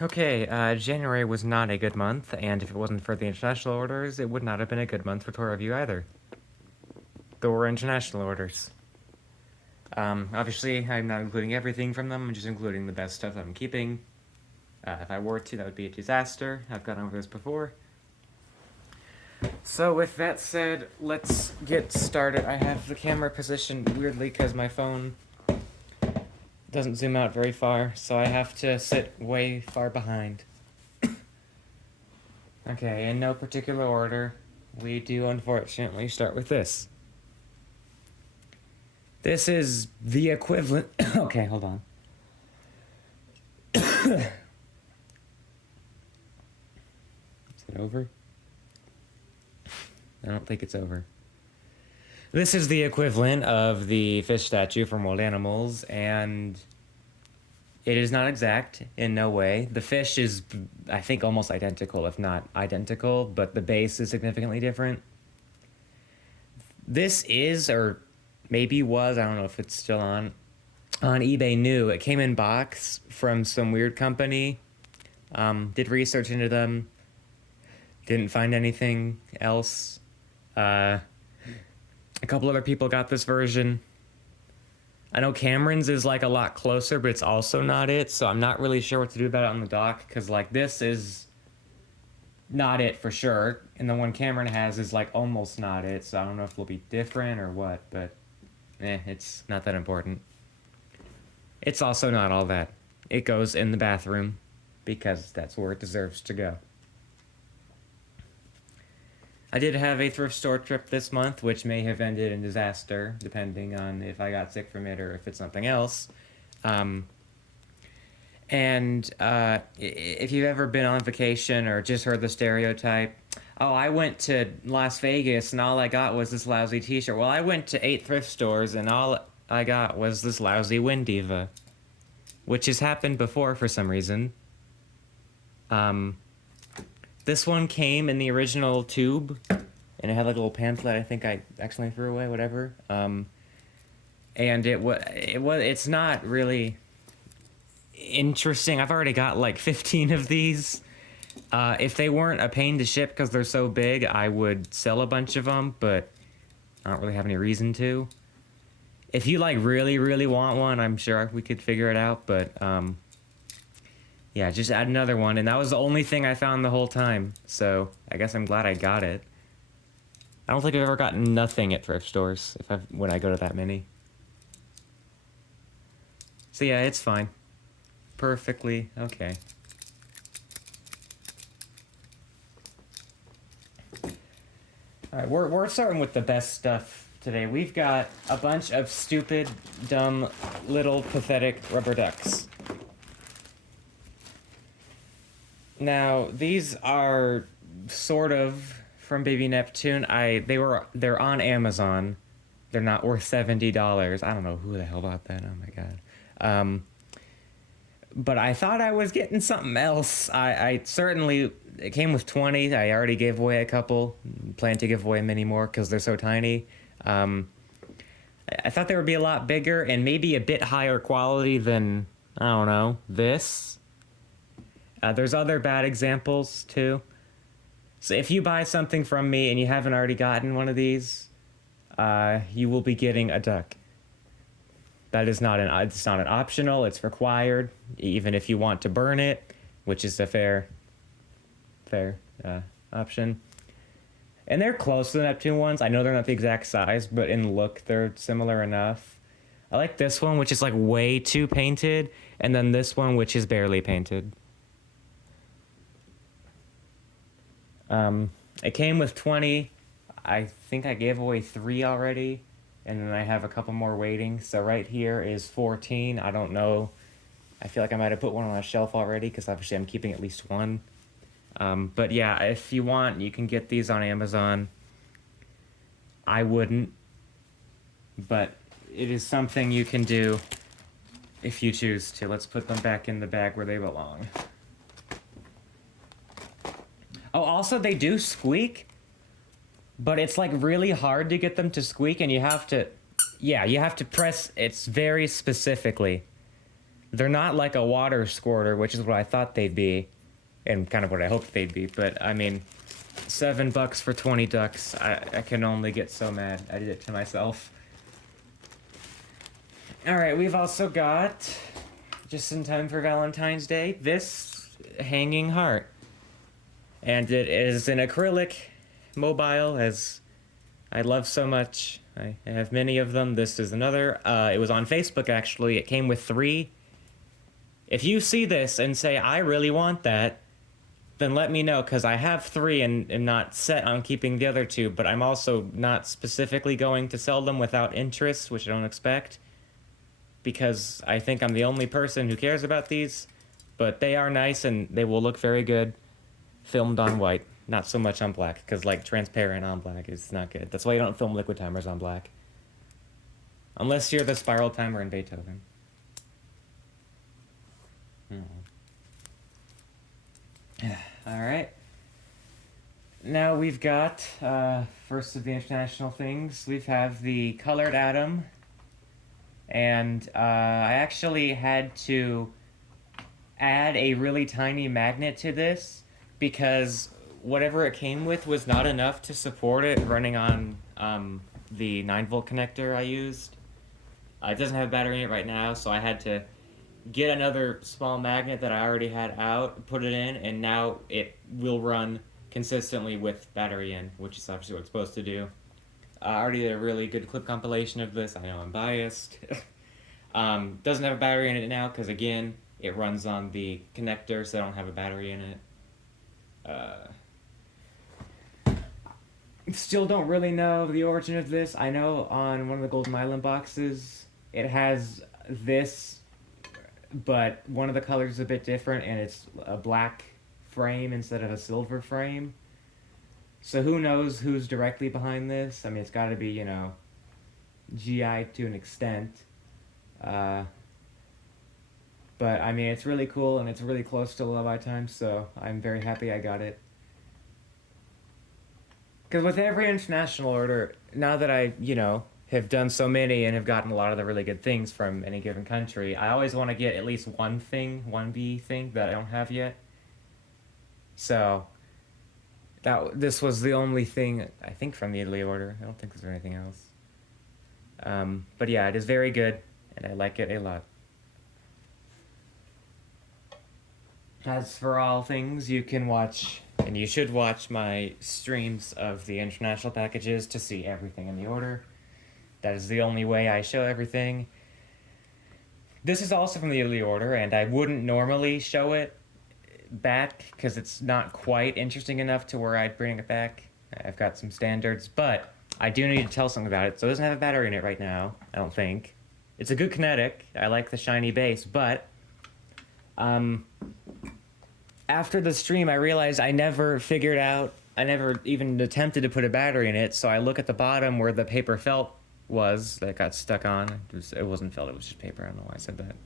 Okay, January was not a good month, and if it wasn't for the international orders, it would not have been a good month for tour review either. There were international orders. Obviously, I'm not including everything from them, I'm just including the best stuff I'm keeping. If I were to, that would be a disaster. I've gone over this before. So, with that said, let's get started. I have the camera positioned weirdly because my phone doesn't zoom out very far, so I have to sit way far behind. Okay, in no particular order, we do unfortunately start with this. This is the equivalent. Okay, hold on. Is it over? I don't think it's over. This is the equivalent of the fish statue from World Animals, and it is not exact in no way. The fish is, I think, almost identical, if not identical, but the base is significantly different. This is, or maybe was, I don't know if it's still on eBay new. It came in box from some weird company. Did research into them. Didn't find anything else. A couple other people got this version. I know Cameron's is like a lot closer, but it's also not it, so I'm not really sure what to do about it on the dock, because like this is not it for sure, and the one Cameron has is like almost not it, so I don't know if it'll be different or what, but it's not that important. It's also not all that. It goes in the bathroom, because that's where it deserves to go. I did have a thrift store trip this month, which may have ended in disaster, depending on if I got sick from it or if it's something else. If you've ever been on vacation or just heard the stereotype, oh, I went to Las Vegas and all I got was this lousy t-shirt. Well, I went to 8 thrift stores and all I got was this lousy Wind Diva, which has happened before for some reason. This one came in the original tube, and it had like a little pamphlet. I think I accidentally threw away, whatever. And it's not really interesting. I've already got like 15 of these. If they weren't a pain to ship because they're so big, I would sell a bunch of them, but I don't really have any reason to. If you like really, really want one, I'm sure we could figure it out, but yeah, just add another one, and that was the only thing I found the whole time, so I guess I'm glad I got it. I don't think I've ever gotten nothing at thrift stores when I go to that many. So yeah, it's fine. Perfectly okay. Alright, we're starting with the best stuff today. We've got a bunch of stupid, dumb, little, pathetic rubber ducks. Now, these are sort of from Baby Neptune. They're on Amazon. They're not worth $70. I don't know who the hell bought that. Oh my god. But I thought I was getting something else. I certainly, it came with 20. I already gave away a couple. Plan to give away many more because they're so tiny. I thought they would be a lot bigger and maybe a bit higher quality than, I don't know, this. There's other bad examples too. So if you buy something from me and you haven't already gotten one of these, you will be getting a duck. That is it's not an optional, it's required, even if you want to burn it, which is a fair option. And they're close to the Neptune ones. I know they're not the exact size, but in look, they're similar enough. I like this one, which is like way too painted, and then this one, which is barely painted. It came with 20. I think I gave away 3 already, and then I have a couple more waiting. So right here is 14. I don't know. I feel like I might have put one on a shelf already because obviously I'm keeping at least one. But yeah, if you want, you can get these on Amazon. I wouldn't, but it is something you can do if you choose to. Let's put them back in the bag where they belong. Oh, also they do squeak, but it's like really hard to get them to squeak, and you have to press it very specifically. They're not like a water squirter, which is what I thought they'd be, and kind of what I hoped they'd be. But I mean, $7 for 20 ducks. I can only get so mad. I did it to myself. All right, we've also got, just in time for Valentine's Day, this hanging heart, and it is an acrylic mobile, as I love so much. I have many of them. This is another. It was on Facebook, actually. It came with 3. If you see this and say, I really want that, then let me know, because I have 3 and not set on keeping the other 2, but I'm also not specifically going to sell them without interest, which I don't expect, because I think I'm the only person who cares about these, but they are nice and they will look very good filmed on white. Not so much on black, because like transparent on black is not good. That's why you don't film liquid timers on black. Unless you're the spiral timer in Beethoven. Alright. Now we've got, first of the international things, we have the colored atom. And I actually had to add a really tiny magnet to this because whatever it came with was not enough to support it running on the 9-volt connector I used. It doesn't have a battery in it right now, so I had to get another small magnet that I already had out, put it in, and now it will run consistently with battery in, which is obviously what it's supposed to do. I already did a really good clip compilation of this. I know I'm biased. Doesn't have a battery in it now because, again, it runs on the connector, so I don't have a battery in it. Still don't really know the origin of this. I know on one of the Golden Island boxes it has this, but one of the colors is a bit different, and it's a black frame instead of a silver frame. So who knows who's directly behind this? I mean, it's got to be, you know, GI to an extent. But, I mean, it's really cool, and it's really close to Love Time, so I'm very happy I got it. Because with every international order, now that I, you know, have done so many and have gotten a lot of the really good things from any given country, I always want to get at least one thing, one B thing that I don't have yet. So this was the only thing, I think, from the Italy order. I don't think there's anything else. But yeah, it is very good, and I like it a lot. As for all things, you can watch, and you should watch, my streams of the international packages to see everything in the order. That is the only way I show everything. This is also from the Italy order, and I wouldn't normally show it back because it's not quite interesting enough to where I'd bring it back. I've got some standards, but I do need to tell something about it. So it doesn't have a battery in it right now, I don't think. It's a good kinetic. I like the shiny base, but after the stream I realized I never even attempted to put a battery in it, so I look at the bottom where the paper felt was that got stuck on. It wasn't felt, it was just paper. I don't know why I said that.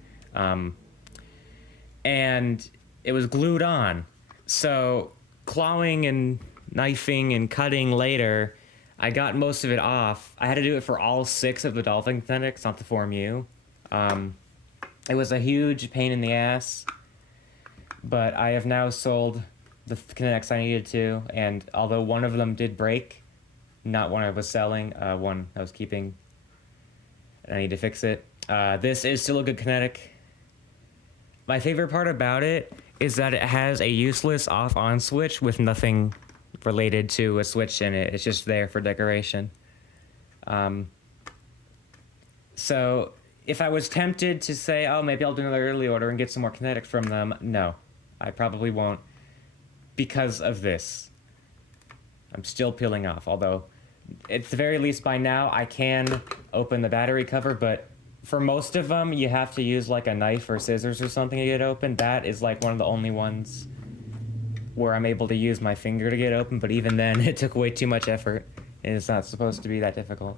And it was glued on. So clawing and knifing and cutting later, I got most of it off. I had to do it for all 6 of the Dolphin kinetics, not the Form U. It was a huge pain in the ass, but I have now sold the kinetics I needed to, and although one of them did break, not one I was selling, one I was keeping, and I need to fix it. This is still a good kinetic. My favorite part about it is that it has a useless off-on switch with nothing related to a switch in it. It's just there for decoration. So if I was tempted to say, oh, maybe I'll do another early order and get some more kinetics from them, no, I probably won't, because of this. I'm still peeling off, although at the very least by now I can open the battery cover, but for most of them you have to use like a knife or scissors or something to get open. That is like one of the only ones where I'm able to use my finger to get open, but even then it took way too much effort, and it's not supposed to be that difficult.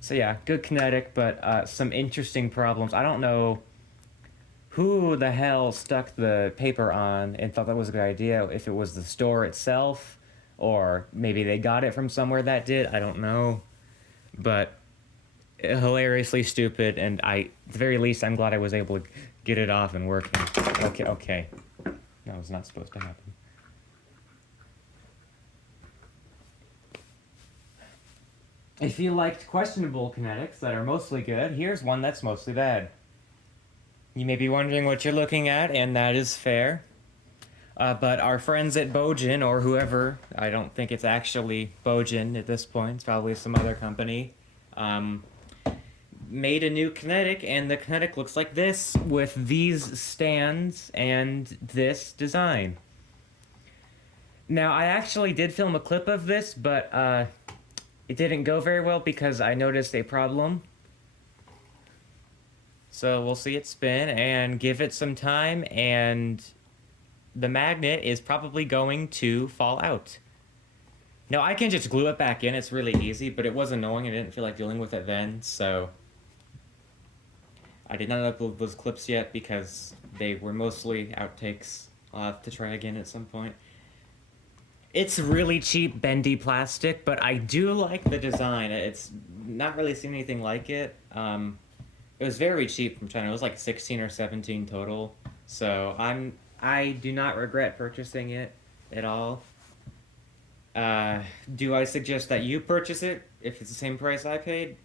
So yeah, good kinetic, but some interesting problems. I don't know who the hell stuck the paper on and thought that was a good idea, if it was the store itself, or maybe they got it from somewhere that did, I don't know. But hilariously stupid, and at the very least, I'm glad I was able to get it off and working. Okay, okay. That was not supposed to happen. If you liked questionable kinetics that are mostly good, here's one that's mostly bad. You may be wondering what you're looking at, and that is fair. But our friends at Bojin, or whoever, I don't think it's actually Bojin at this point, it's probably some other company, um, made a new kinetic, and the kinetic looks like this with these stands and this design. Now, I actually did film a clip of this, but it didn't go very well because I noticed a problem. So we'll see it spin and give it some time, and the magnet is probably going to fall out. Now, I can just glue it back in, it's really easy, but it was annoying, I didn't feel like dealing with it then, so I did not upload those clips yet because they were mostly outtakes. I'll have to try again at some point. It's really cheap, bendy plastic, but I do like the design. It's not really seen anything like it. It was very cheap from China. It was like 16 or 17 total. So I do not regret purchasing it at all. Do I suggest that you purchase it if it's the same price I paid?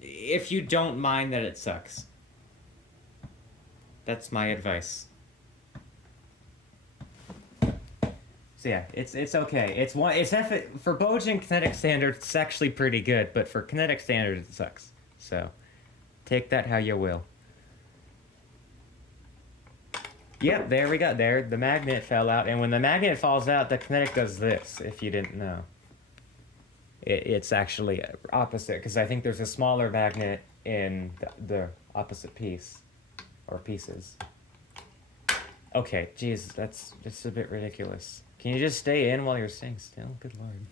If you don't mind that it sucks. That's my advice. So yeah, it's okay. It's for Bojin kinetic standards, it's actually pretty good, but for kinetic standards, it sucks. So take that how you will. Yep, there we go. There, the magnet fell out, and when the magnet falls out, the kinetic does this. If you didn't know, it's actually opposite because I think there's a smaller magnet in the opposite piece or pieces. Okay, jeez, that's just a bit ridiculous. Can you just stay in while you're staying still? Good lord.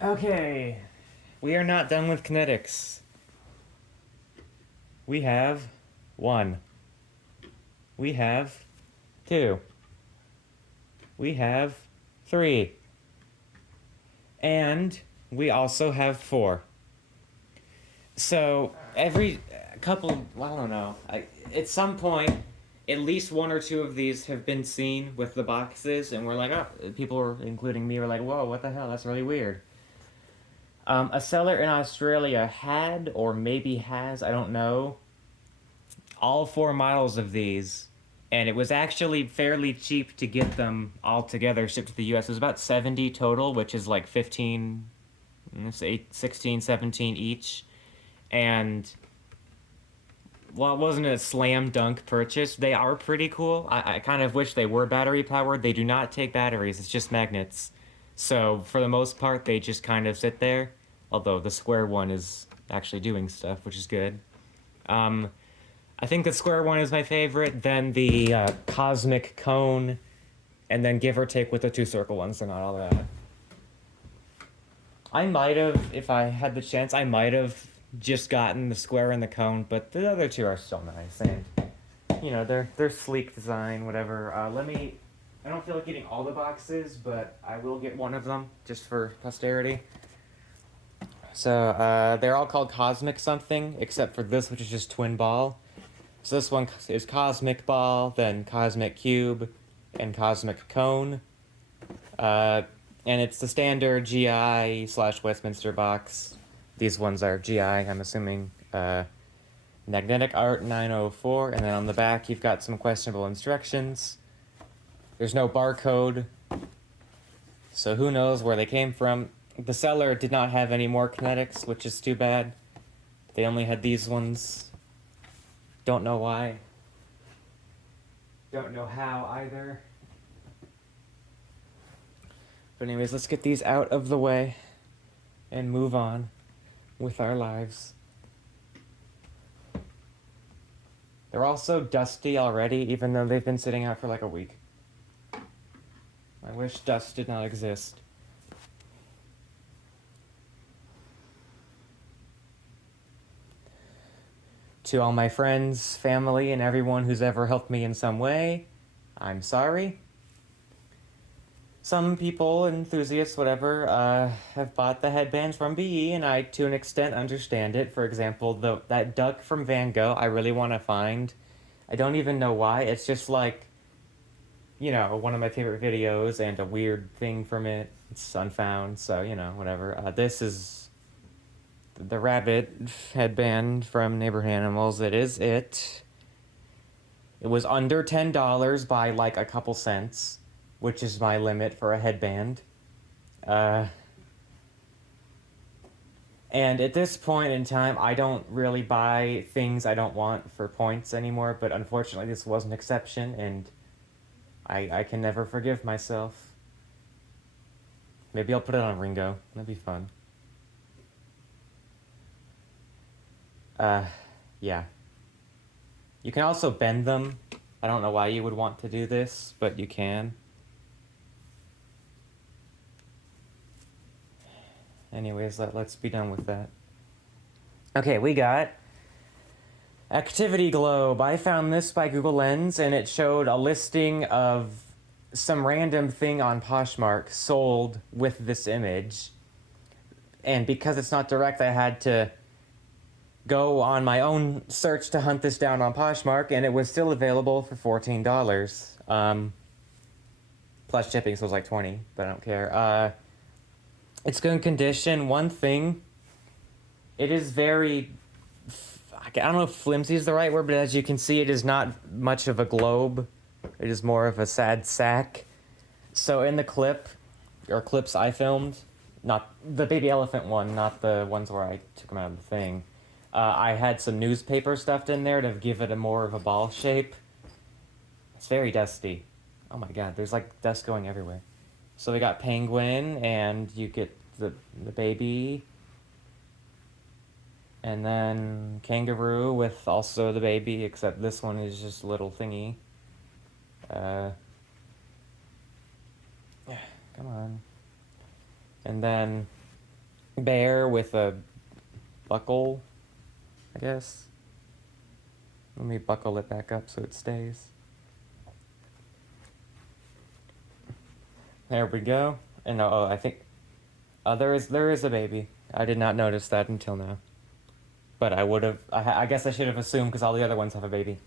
Okay, we are not done with kinetics. We have 1. We have 2. We have 3. And we also have 4. So every couple, well, I don't know, at some point, at least 1 or 2 of these have been seen with the boxes, and we're like, oh, people, were, including me, were like, whoa, what the hell, that's really weird. A seller in Australia had, or maybe has, I don't know, all 4 models of these, and it was actually fairly cheap to get them all together shipped to the US. It was about 70 total, which is like 15, 16, 17 each. And while it wasn't a slam dunk purchase, they are pretty cool. I kind of wish they were battery powered. They do not take batteries, it's just magnets. So for the most part, they just kind of sit there. Although the square one is actually doing stuff, which is good. I think the square one is my favorite, then the cosmic cone, and then give or take with the 2 circle ones, they're not all that. I might have, if I had the chance, I might have just gotten the square and the cone, but the other 2 are still nice, and, you know, they're sleek design, whatever. I don't feel like getting all the boxes, but I will get one of them, just for posterity. So, they're all called Cosmic something, except for this, which is just Twin Ball. So this one is Cosmic Ball, then Cosmic Cube, and Cosmic Cone. And it's the standard GI/Westminster box. These ones are GI, I'm assuming. Magnetic Art 904, and then on the back you've got some questionable instructions. There's no barcode, so who knows where they came from. The seller did not have any more kinetics, which is too bad. They only had these ones. Don't know why. Don't know how either. But anyways, let's get these out of the way and move on with our lives. They're all so dusty already, even though they've been sitting out for like a week. I wish dust did not exist. To all my friends, family, and everyone who's ever helped me in some way, I'm sorry. some people, enthusiasts, whatever, have bought the headbands from BE, and I, to an extent, understand it. For example, that duck from Van Gogh, I really want to find. I don't even know why. It's just like, one of my favorite videos and a weird thing from it. It's unfound, so, whatever. This is the rabbit headband from Neighborhood Animals. It is it. It was under $10 by like a couple cents, which is my limit for a headband. Uh, and at this point in time, I don't really buy things I don't want for points anymore, but unfortunately, this was an exception, and I can never forgive myself. Maybe I'll put it on Ringo. That'd be fun. Uh, yeah. You can also bend them. I don't know why you would want to do this, but you can. Anyways, let's be done with that. Okay, we got Activity Globe. I found this by Google Lens, and it showed a listing of some random thing on Poshmark sold with this image. And because it's not direct, I had to go on my own search to hunt this down on Poshmark, and it was still available for $14. Plus shipping, so it was like 20, but I don't care. It's good condition. One thing, it is very, I don't know if flimsy is the right word, but as you can see, it is not much of a globe. It is more of a sad sack. So in the clip, or clips I filmed, not the baby elephant one, not the ones where I took them out of the thing, I had some newspaper stuffed in there to give it a more of a ball shape. It's very dusty. Oh my god, there's like dust going everywhere. So we got penguin, and you get the baby, and then kangaroo with also the baby, except this one is just a little thingy. Yeah, come on. And then bear with a buckle, I guess. Let me buckle it back up so it stays. There we go. And I think there is a baby. I did not notice that until now. But I would have. I guess I should have assumed because all the other ones have a baby.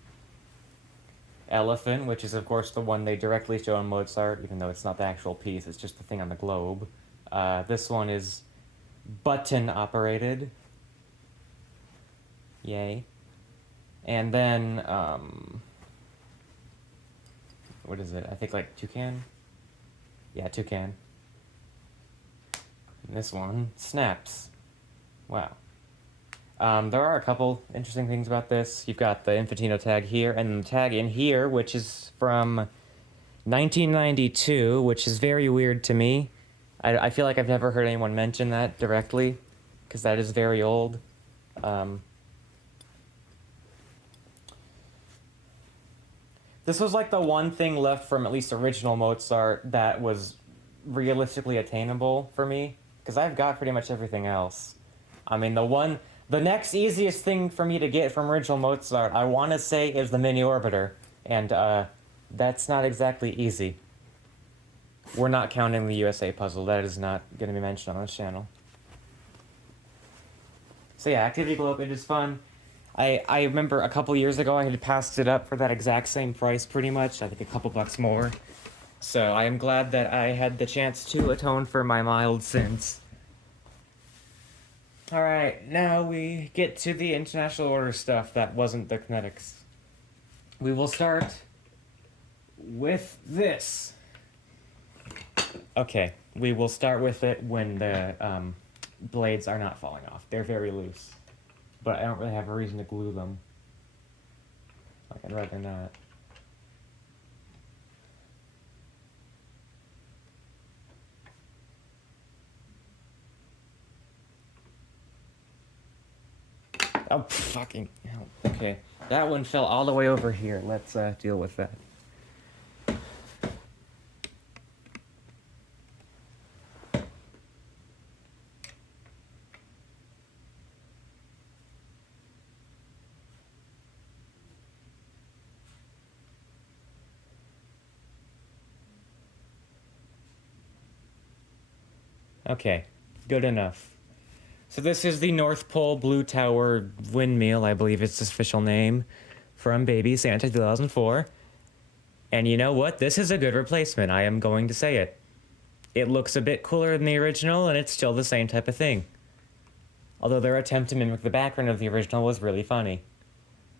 Elephant, which is of course the one they directly show in Mozart, even though it's not the actual piece. It's just the thing on the globe. This one is button operated. Yay. And then what is it? I think like toucan. Yeah, toucan. And this one snaps. Wow. There are a couple interesting things about this. You've got the Infantino tag here, and the tag in here, which is from 1992, which is very weird to me. I feel like I've never heard anyone mention that directly, because that is very old. This was like the one thing left from at least original Mozart that was realistically attainable for me, because I've got pretty much everything else. I mean, the next easiest thing for me to get from original Mozart, I want to say, is the Mini Orbiter, and that's not exactly easy. We're not counting the USA puzzle. That is not going to be mentioned on this channel. So yeah, Activity Globe, it is fun. I remember a couple years ago I had passed it up for that exact same price pretty much. I think a couple bucks more. So I am glad that I had the chance to atone for my mild sins. Alright, now we get to the international order stuff that wasn't the kinetics. We will start with this. Okay, we will start with it when the blades are not falling off. They're very loose. But I don't really have a reason to glue them. Like, I'd rather not. Oh, fucking hell. Okay, that one fell all the way over here. Let's deal with that. Okay, good enough. So this is the North Pole Blue Tower Windmill, I believe it's its official name, from Baby Santa 2004. And you know what? This is a good replacement. I am going to say it. It looks a bit cooler than the original, and it's still the same type of thing. Although their attempt to mimic the background of the original was really funny.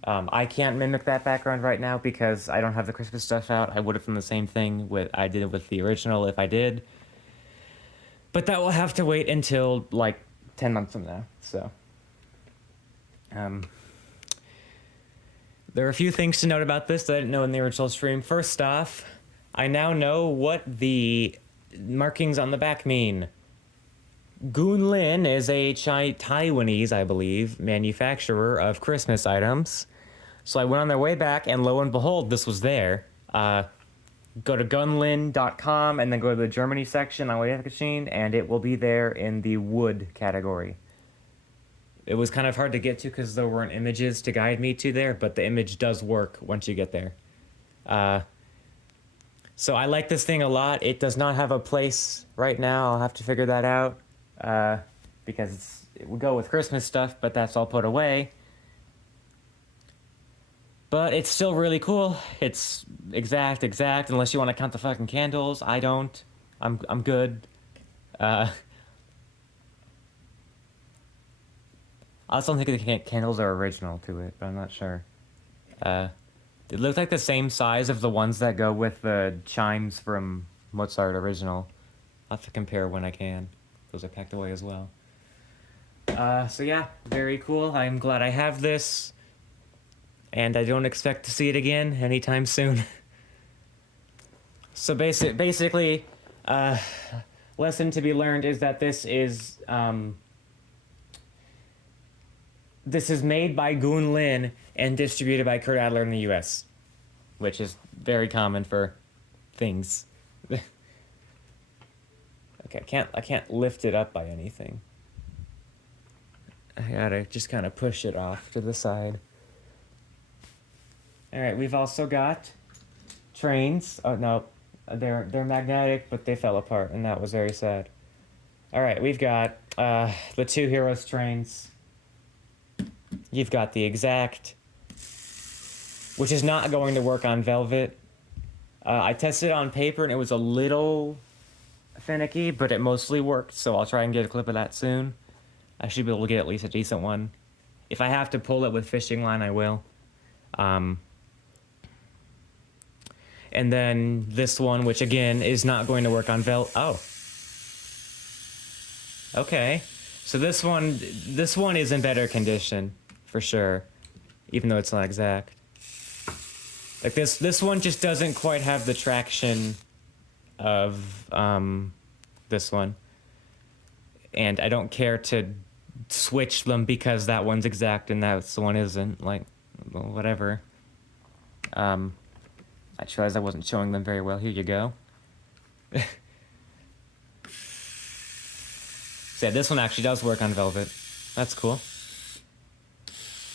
I can't mimic that background right now because I don't have the Christmas stuff out. I would have done the same thing I did with the original if I did. But that will have to wait until, like, 10 months from now, so. There are a few things to note about this that I didn't know in the original stream. First off, I now know what the markings on the back mean. Goonlin is a Taiwanese, I believe, manufacturer of Christmas items. So I went on their way back, and lo and behold, this was there. Go to gunlin.com and then go to the Germany section on Wayback Machine, and it will be there in the wood category. It was kind of hard to get to because there weren't images to guide me to there, but the image does work once you get there. So I like this thing a lot. It does not have a place right now. I'll have to figure that out because it would go with Christmas stuff, but that's all put away. But it's still really cool. It's exact, unless you want to count the fucking candles. I don't. I'm good. I also don't think the candles are original to it, but I'm not sure. It looks like the same size of the ones that go with the chimes from Mozart original. I'll have to compare when I can. Those are packed away as well. So yeah, very cool. I'm glad I have this. And I don't expect to see it again anytime soon. So basically, lesson to be learned is that this is made by Goonlin and distributed by Kurt Adler in the U.S., which is very common for things. Okay, I can't lift it up by anything. I gotta just kind of push it off to the side. All right, we've also got trains. Oh no, they're magnetic, but they fell apart, and that was very sad. All right, we've got the Two Heroes trains. You've got the Exact, which is not going to work on Velvet. I tested it on paper, and it was a little finicky, but it mostly worked, so I'll try and get a clip of that soon. I should be able to get at least a decent one. If I have to pull it with fishing line, I will. And then this one, which again is not going to work on Oh. Okay. So this one is in better condition, for sure. Even though it's not exact. Like this one just doesn't quite have the traction of this one. And I don't care to switch them because that one's exact and that one isn't. Like, well, whatever. I just realized I wasn't showing them very well. Here you go. So yeah, this one actually does work on Velvet. That's cool.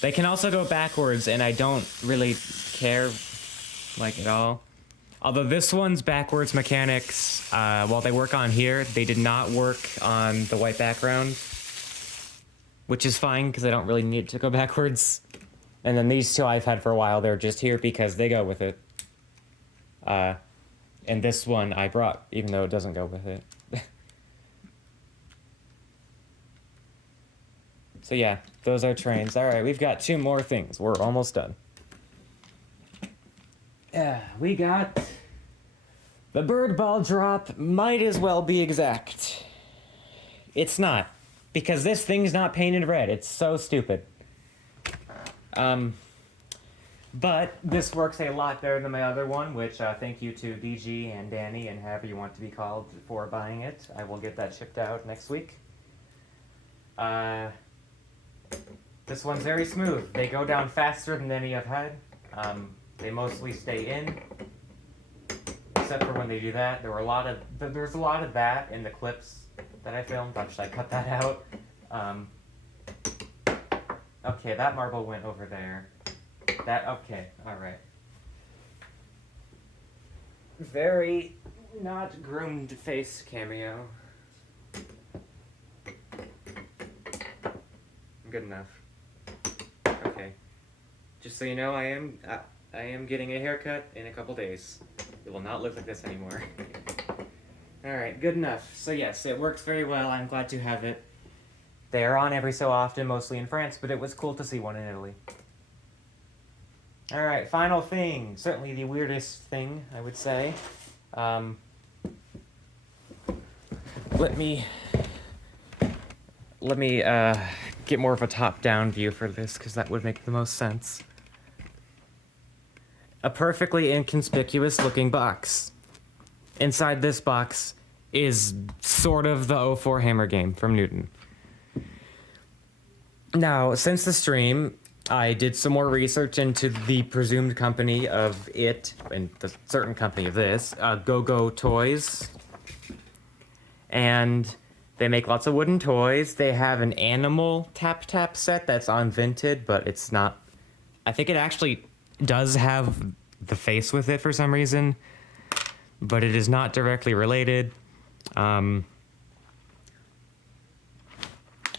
They can also go backwards, and I don't really care, like, at all. Although this one's backwards mechanics, while they work on here, they did not work on the white background. Which is fine, because I don't really need it to go backwards. And then these two I've had for a while, they're just here because they go with it. And this one I brought, even though it doesn't go with it. So yeah, those are trains. Alright, we've got two more things. We're almost done. We got... The bird ball drop might as well be exact. It's not. Because this thing's not painted red. It's so stupid. But this works a lot better than my other one, which thank you to DG and Danny and however you want to be called for buying it. I will get that shipped out next week. This one's very smooth. They go down faster than any I've had. They mostly stay in, except for when they do that. There's a lot of that in the clips that I filmed. Should I cut that out? Okay, that marble went over there. Okay, alright. Very not groomed face cameo. good enough. Okay. Just so you know, I am getting a haircut in a couple days. It will not look like this anymore. Alright, good enough. So yes, it works very well. I'm glad to have it. They are on every so often, mostly in France, but it was cool to see one in Italy. Alright, final thing. Certainly the weirdest thing, I would say. Let me get more of a top-down view for this, because that would make the most sense. A perfectly inconspicuous looking box. Inside this box is sort of the O4 Hammer game from Newton. Now, since the stream, I did some more research into the presumed company of it, and the certain company of this, Go-Go Toys. And they make lots of wooden toys. They have an animal tap-tap set that's on Vinted, but it's not... I think it actually does have the face with it for some reason, but it is not directly related. I'm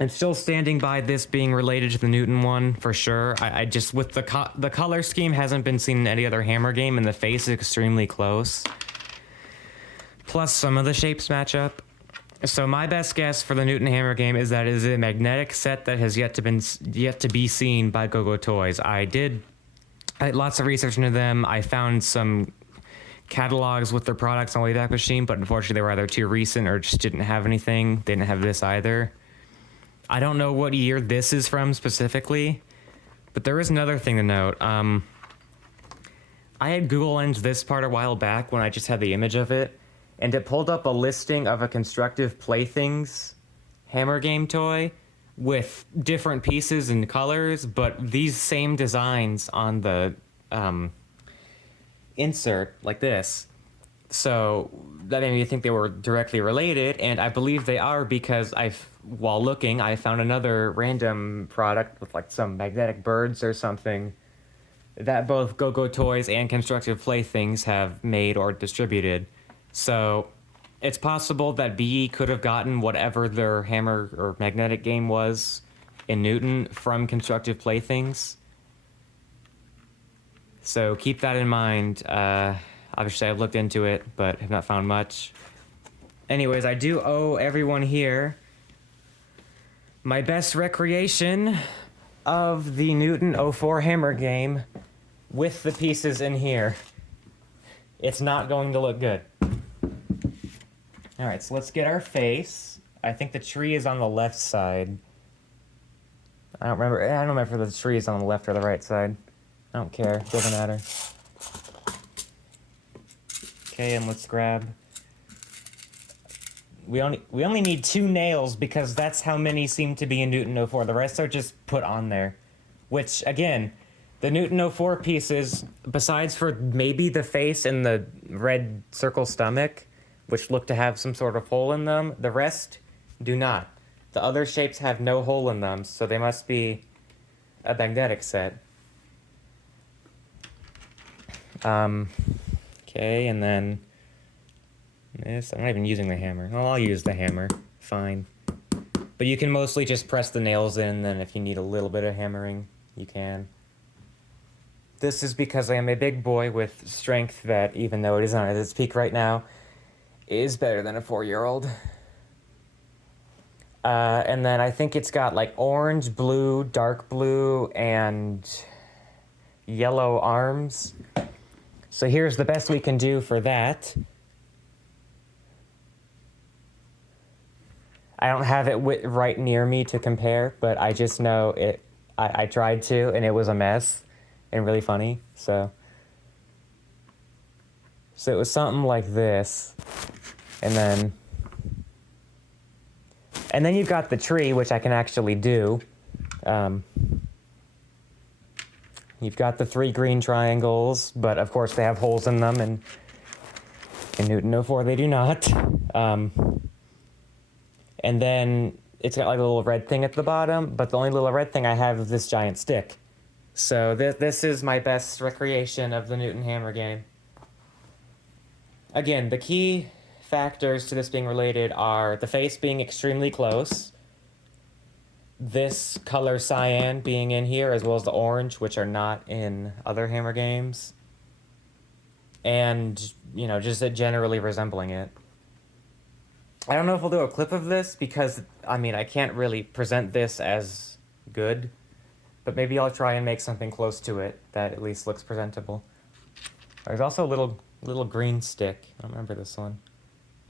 still standing by this being related to the Newton one, for sure. I just, with the color scheme hasn't been seen in any other Hammer game, and the face is extremely close. Plus, some of the shapes match up. So my best guess for the Newton Hammer game is that it is a magnetic set that has yet to be seen by Go-Go Toys. I had lots of research into them. I found some catalogs with their products on Wayback Machine, but unfortunately they were either too recent or just didn't have anything. They didn't have this either. I don't know what year this is from specifically, but there is another thing to note. I had Google Lens this part a while back when I just had the image of it, and it pulled up a listing of a Constructive Playthings Hammer game toy with different pieces and colors, but these same designs on the insert, like this. So that made me think they were directly related, and I believe they are because while looking, I found another random product with like some magnetic birds or something that both Go-Go Toys and Constructive Playthings have made or distributed. So it's possible that BE could have gotten whatever their hammer or magnetic game was in Newton from Constructive Playthings. So keep that in mind. Obviously, I've looked into it, but have not found much. Anyways, I do owe everyone here my best recreation of the Newton O4 Hammer game with the pieces in here. It's not going to look good. Alright, so let's get our face. I think the tree is on the left side. I don't remember if the tree is on the left or the right side. I don't care, doesn't matter. Okay, and let's grab... We only need 2 nails because that's how many seem to be in Newton 04. The rest are just put on there. Which, again, the Newton 04 pieces, besides for maybe the face and the red circle stomach, which look to have some sort of hole in them, the rest do not. The other shapes have no hole in them, so they must be a magnetic set. Okay, and then this, I'm not even using the hammer. Well, I'll use the hammer, fine. But you can mostly just press the nails in, then if you need a little bit of hammering, you can. This is because I am a big boy with strength that, even though it is not at its peak right now, is better than a 4-year-old. And then I think it's got like orange, blue, dark blue, and yellow arms. So here's the best we can do for that. I don't have it right near me to compare, but I just know it. I tried to, and it was a mess and really funny. So it was something like this. And then you've got the tree, which I can actually do. You've got the 3 green triangles, but of course they have holes in them, and in Newton 04 they do not. And then it's got like a little red thing at the bottom, but the only little red thing I have is this giant stick. So this is my best recreation of the Newton Hammer game. Again, the key factors to this being related are the face being extremely close, this color cyan being in here, as well as the orange, which are not in other Hammer games. And, you know, just it generally resembling it. I don't know if I'll do a clip of this because, I mean, I can't really present this as good. But maybe I'll try and make something close to it that at least looks presentable. There's also a little green stick. I don't remember this one.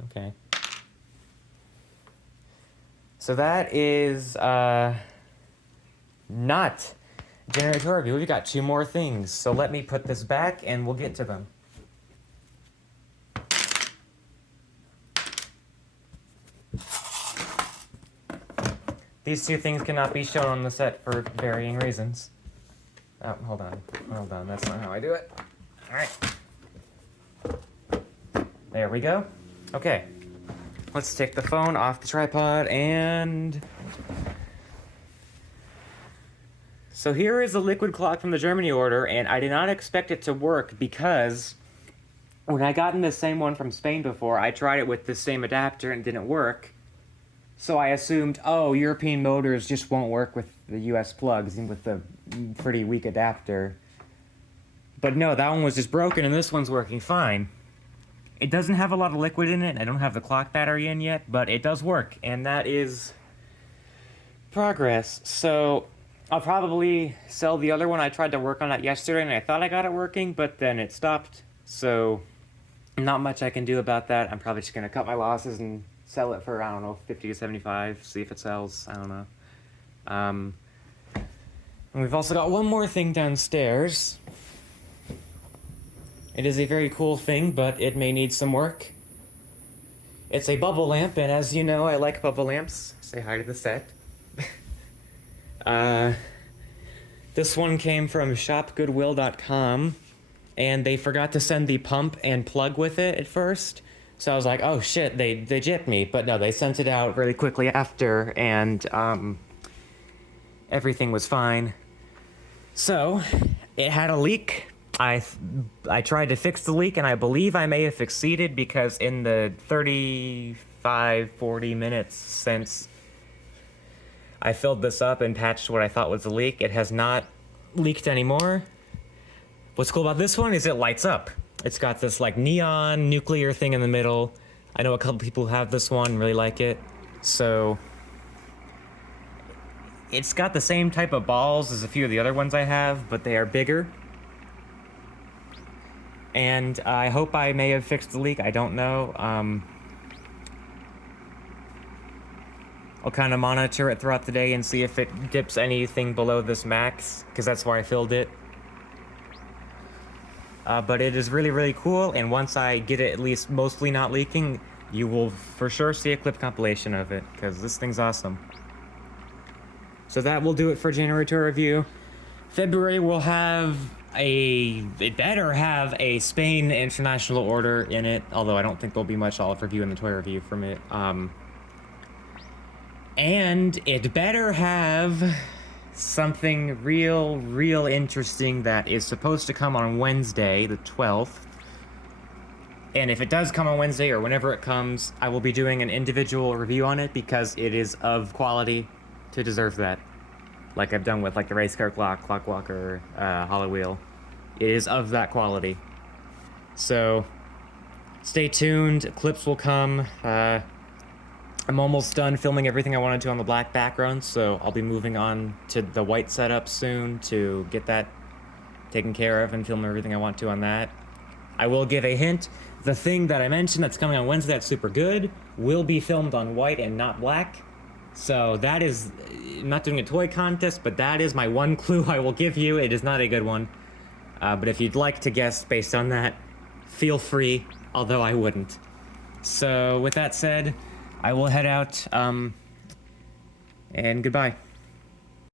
Okay. So that is not generator review. We've got 2 more things. So let me put this back and we'll get to them. These 2 things cannot be shown on the set for varying reasons. Oh, hold on. Hold on. That's not how I do it. All right. There we go. Okay. Let's take the phone off the tripod and... So here is a liquid clock from the Germany order, and I did not expect it to work because when I gotten the same one from Spain before, I tried it with the same adapter and it didn't work. So I assumed, oh, European motors just won't work with the US plugs and with the pretty weak adapter. But no, that one was just broken and this one's working fine. It doesn't have a lot of liquid in it. I don't have the clock battery in yet, but it does work, and that is progress. So I'll probably sell the other one. I tried to work on that yesterday, and I thought I got it working, but then it stopped. So not much I can do about that. I'm probably just going to cut my losses and sell it for, I don't know, 50 to 75, see if it sells. I don't know. And we've also got one more thing downstairs. It is a very cool thing, but it may need some work. It's a bubble lamp, and as you know, I like bubble lamps. Say hi to the set. This one came from shopgoodwill.com, and they forgot to send the pump and plug with it at first. So I was like, oh shit, they gypped me. But no, they sent it out really quickly after, and everything was fine. So, it had a leak. I tried to fix the leak, and I believe I may have succeeded because in the 35, 40 minutes since I filled this up and patched what I thought was a leak, it has not leaked anymore. What's cool about this one is it lights up. It's got this like neon nuclear thing in the middle. I know a couple people who have this one and really like it. So it's got the same type of balls as a few of the other ones I have, but they are bigger. And I hope I may have fixed the leak. I don't know. I'll kind of monitor it throughout the day and see if it dips anything below this max, because that's where I filled it. But it is really, really cool, and once I get it at least mostly not leaking, you will for sure see a clip compilation of it, because this thing's awesome. So that will do it for January tour review. February will have it better have a Spain international order in it, although I don't think there'll be much olive review in the toy review from it. And it better have something real interesting that is supposed to come on Wednesday, the 12th. And if it does come on Wednesday or whenever it comes, I will be doing an individual review on it because it is of quality to deserve that. Like I've done with like the race car clock, clock walker, hollow wheel. It is of that quality. So stay tuned, clips will come. I'm almost done filming everything I wanted to on the black background, so I'll be moving on to the white setup soon to get that taken care of and film everything I want to on that. I will give a hint. The thing that I mentioned that's coming on Wednesday that's super good will be filmed on white and not black. So that is, I'm not doing a toy contest, but that is my one clue I will give you. It is not a good one. But if you'd like to guess based on that, feel free, although I wouldn't. So with that said, I will head out, and goodbye.